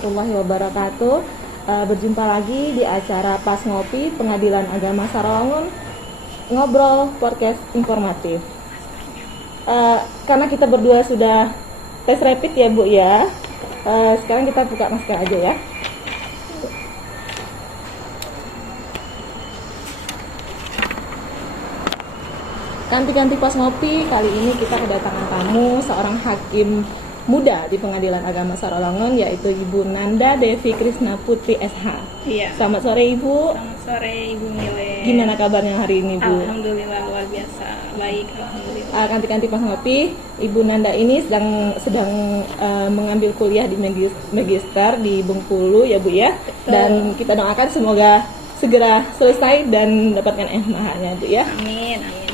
warahmatullahi wabarakatuh. Berjumpa lagi di acara Pas Ngopi Pengadilan Agama Sarolangun, ngobrol podcast informatif. Karena kita berdua sudah tes rapid ya Bu ya. Sekarang kita buka masker aja ya. Kanti-kanti Pas Ngopi, kali ini kita kedatangan tamu seorang hakim muda di Pengadilan Agama Sarolangun, yaitu Ibu Nanda Devi Krisna Putri SH. Iya. Selamat sore Ibu. Selamat sore Ibu Mile. Gimana kabarnya hari ini Bu? Alhamdulillah luar biasa baik, alhamdulillah. Kanti-kanti Pas Ngopi, Ibu Nanda ini sedang mengambil kuliah di Magister di Bengkulu ya Bu ya. Betul. Dan kita doakan semoga segera selesai dan mendapatkan MH-nya Bu ya. Amin, amin.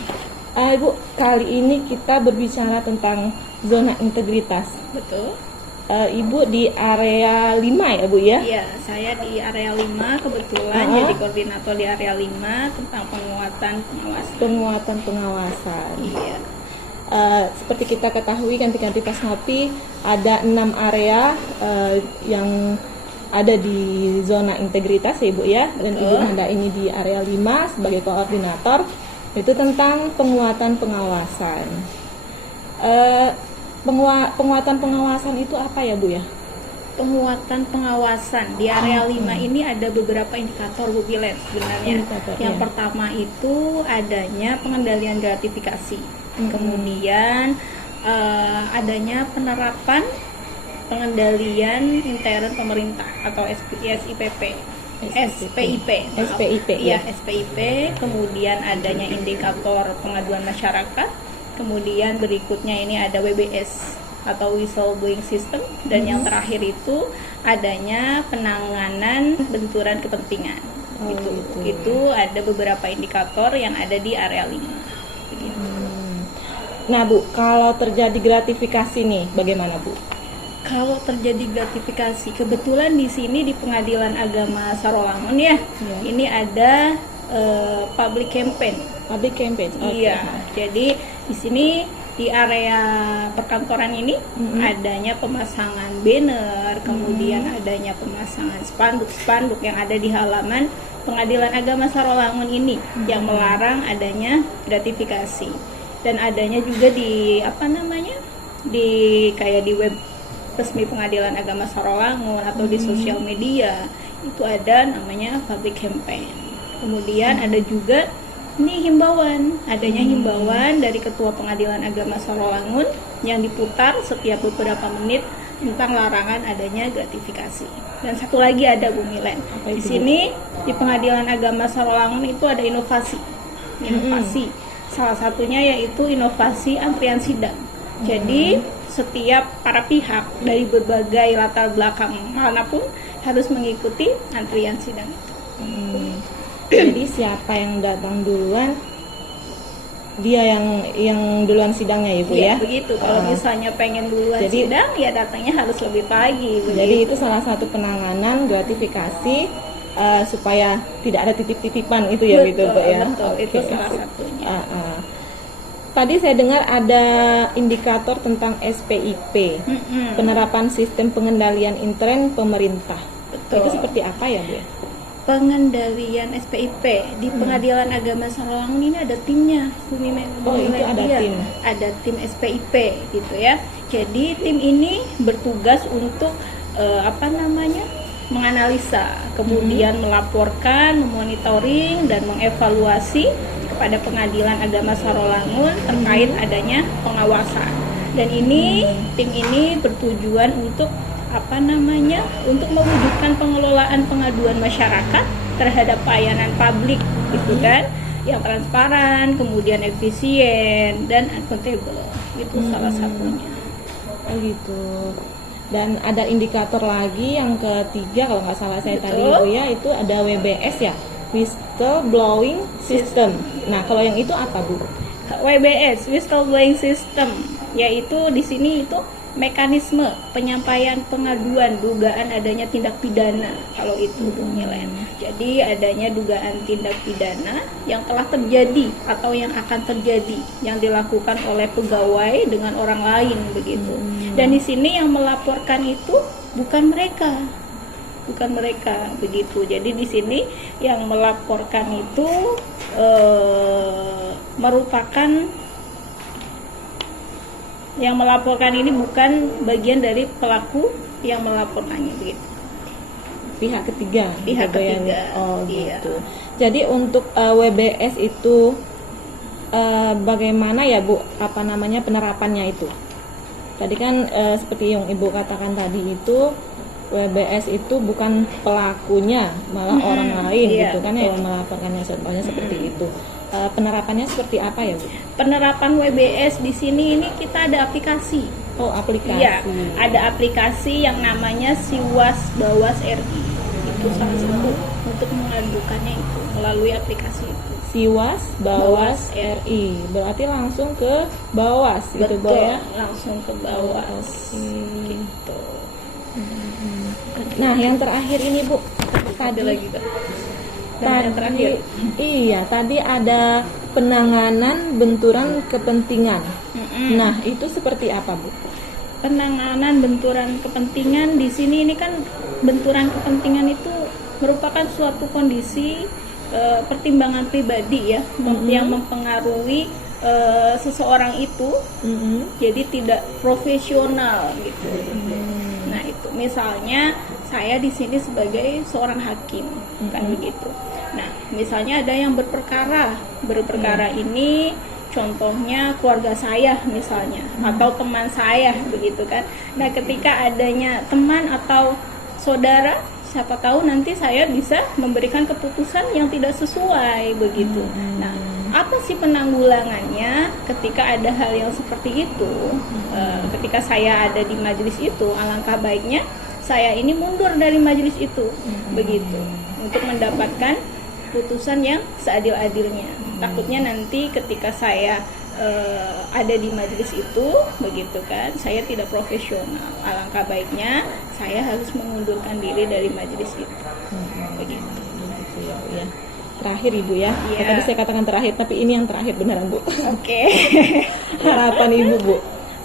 Ibu, kali ini kita berbicara tentang zona integritas. Betul. Ibu di area 5 ya Bu ya? Iya, saya di area 5 kebetulan jadi koordinator di area 5 tentang penguatan pengawasan. Penguatan pengawasan. Iya. Seperti kita ketahui kanti-kanti Pas Ngopi ada 6 area yang ada di zona integritas ya Bu ya. Dan Ibu Nanda ini di area 5 sebagai koordinator. Itu tentang penguatan pengawasan. Penguatan pengawasan itu apa ya Bu ya? Penguatan pengawasan di area 5 ini ada beberapa indikator Bu Bilen sebenarnya. Yang pertama itu adanya pengendalian gratifikasi. Kemudian adanya penerapan pengendalian intern pemerintah atau SPIP. SPIP. SPIP. Kemudian adanya indikator pengaduan masyarakat. Kemudian berikutnya ini ada WBS atau whistleblowing system, dan yang terakhir itu adanya penanganan benturan kepentingan. Itu ada beberapa indikator yang ada di area 5. Begitu. Nah Bu, kalau terjadi gratifikasi nih, bagaimana Bu? Kalau terjadi gratifikasi, kebetulan di sini di Pengadilan Agama Sarolangun ya, ini ada public campaign. Public campaign. Iya. Jadi di sini di area perkantoran ini adanya pemasangan banner, kemudian adanya pemasangan spanduk yang ada di halaman Pengadilan Agama Sarolangun ini yang melarang adanya gratifikasi. Dan adanya juga di di web resmi Pengadilan Agama Sarolangun atau di sosial media itu ada namanya public campaign. Kemudian ada juga ini adanya himbauan dari Ketua Pengadilan Agama Sarolangun yang diputar setiap beberapa menit tentang larangan adanya gratifikasi. Dan satu lagi ada Bu Milen. Di sini di Pengadilan Agama Sarolangun itu ada inovasi. Salah satunya yaitu inovasi antrian sidang. Jadi setiap para pihak dari berbagai latar belakang manapun harus mengikuti antrian sidang itu. Jadi siapa yang datang duluan, dia yang duluan sidangnya Ibu ya? Begitu. Kalau misalnya pengen duluan sidang, ya datangnya harus lebih pagi. Begitu. Jadi itu salah satu penanganan gratifikasi supaya tidak ada titip-titipan itu ya gitu Bu ya? Betul, itu salah satunya. Tadi saya dengar ada indikator tentang SPIP, penerapan sistem pengendalian intern pemerintah. Betul. Itu seperti apa ya Bu? Pengendalian SPIP di Pengadilan Agama Sarolangun ini ada timnya. Itu ada tim. Ada tim SPIP gitu ya. Jadi tim ini bertugas untuk menganalisa, kemudian melaporkan, memonitoring dan mengevaluasi kepada Pengadilan Agama Sarolangun terkait adanya pengawasan. Dan tim ini bertujuan untuk untuk mewujudkan pengelolaan pengaduan masyarakat terhadap pelayanan publik gitu kan, yang transparan, kemudian efisien dan akuntabel. Itu salah satunya. Oh gitu. Dan ada indikator lagi yang ketiga kalau nggak salah saya tadi Bu ya, itu ada WBS ya, whistleblowing system. Nah kalau yang itu apa Bu? WBS, whistleblowing system, yaitu di sini itu mekanisme penyampaian pengaduan dugaan adanya tindak pidana kalau itu Bung Milen. Jadi adanya dugaan tindak pidana yang telah terjadi atau yang akan terjadi yang dilakukan oleh pegawai dengan orang lain begitu. Dan di sini yang melaporkan itu bukan mereka begitu. Jadi di sini yang melaporkan itu yang melaporkan ini bukan bagian dari pelaku yang melaporkannya begitu. Pihak ketiga. Pihak gitu ya? ketiga. Oh Iya. gitu. Jadi untuk WBS itu bagaimana ya Bu? Apa namanya penerapannya itu? Tadi kan seperti yang Ibu katakan tadi itu WBS itu bukan pelakunya, malah orang lain iya, gitu kan yang melaporkannya, contohnya seperti itu. Penerapannya seperti apa ya Bu? Penerapan WBS di sini ini kita ada aplikasi. Oh aplikasi. Iya, ada aplikasi yang namanya Siwas Bawas RI. Itu salah satu untuk mengadukannya itu melalui aplikasi itu. Siwas Bawas RI. Berarti langsung ke Bawas gitu Bu Betul, ya? langsung ke Bawas. Oke. Gitu. Nah, yang terakhir ini Bu, Ada lagi Kak? Dan tadi yang terakhir. iya, tadi ada penanganan benturan kepentingan. Nah, itu seperti apa, Bu? Penanganan benturan kepentingan di sini ini kan benturan kepentingan itu merupakan suatu kondisi pertimbangan pribadi ya yang mempengaruhi seseorang itu jadi tidak profesional gitu. Nah itu misalnya saya di sini sebagai seorang hakim kan begitu. Nah misalnya ada yang berperkara ini contohnya keluarga saya misalnya atau teman saya begitu kan. Nah ketika adanya teman atau saudara, siapa tahu nanti saya bisa memberikan keputusan yang tidak sesuai begitu. Nah apa sih penanggulangannya ketika ada hal yang seperti itu? Ketika saya ada di majelis itu, alangkah baiknya saya ini mundur dari majelis itu begitu untuk mendapatkan putusan yang seadil-adilnya. Takutnya nanti ketika saya ada di majelis itu begitu kan, saya tidak profesional. Alangkah baiknya saya harus mengundurkan diri dari majelis itu begitu. Ya. Terakhir Ibu ya. Iya. Tadi saya katakan terakhir, tapi ini yang terakhir beneran Bu. Oke. Harapan Ibu Bu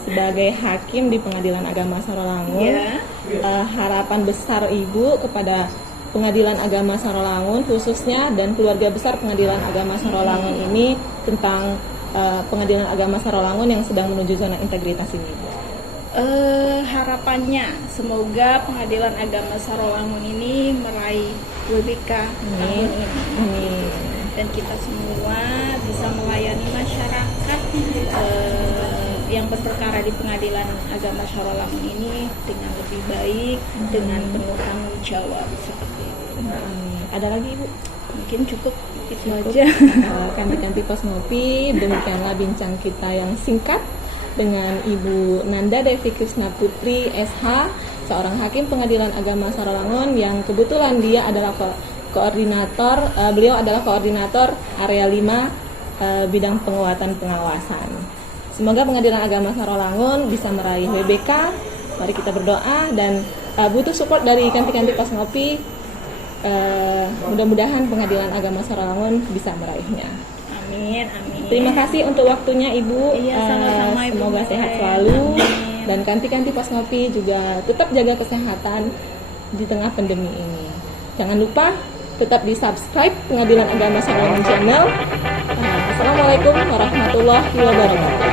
sebagai hakim di Pengadilan Agama Sarolangun, Iya. harapan besar Ibu kepada Pengadilan Agama Sarolangun khususnya dan keluarga besar Pengadilan Agama Sarolangun ini tentang Pengadilan Agama Sarolangun yang sedang menuju zona integritas ini Bu. Harapannya semoga Pengadilan Agama Sarolangun ini meraih WBK tahun ini. Dan kita semua bisa melayani masyarakat yang berperkara di Pengadilan Agama Sarolangun ini dengan lebih baik, dengan penuh tanggung jawab seperti itu. Ada lagi Ibu? Mungkin cukup itu aja. Kanti-kanti Pos Ngopi, demikianlah bincang kita yang singkat dengan Ibu Nanda Devi Krishna Putri SH, seorang hakim Pengadilan Agama Sarolangun yang kebetulan dia adalah koordinator, beliau adalah koordinator area 5 bidang penguatan pengawasan. Semoga Pengadilan Agama Sarolangun bisa meraih WBK. Mari kita berdoa dan butuh support dari kanti-kanti Pos Ngopi. Mudah-mudahan Pengadilan Agama Sarolangun bisa meraihnya. Amin, amin. Terima kasih untuk waktunya Ibu. Iya, sama-sama, Ibu. Semoga sehat selalu. Amin. Dan kanti-kanti Pos Ngopi juga tetap jaga kesehatan di tengah pandemi ini. Jangan lupa tetap di subscribe Pengadilan Agama Sarolangun Channel. Assalamualaikum warahmatullahi wabarakatuh.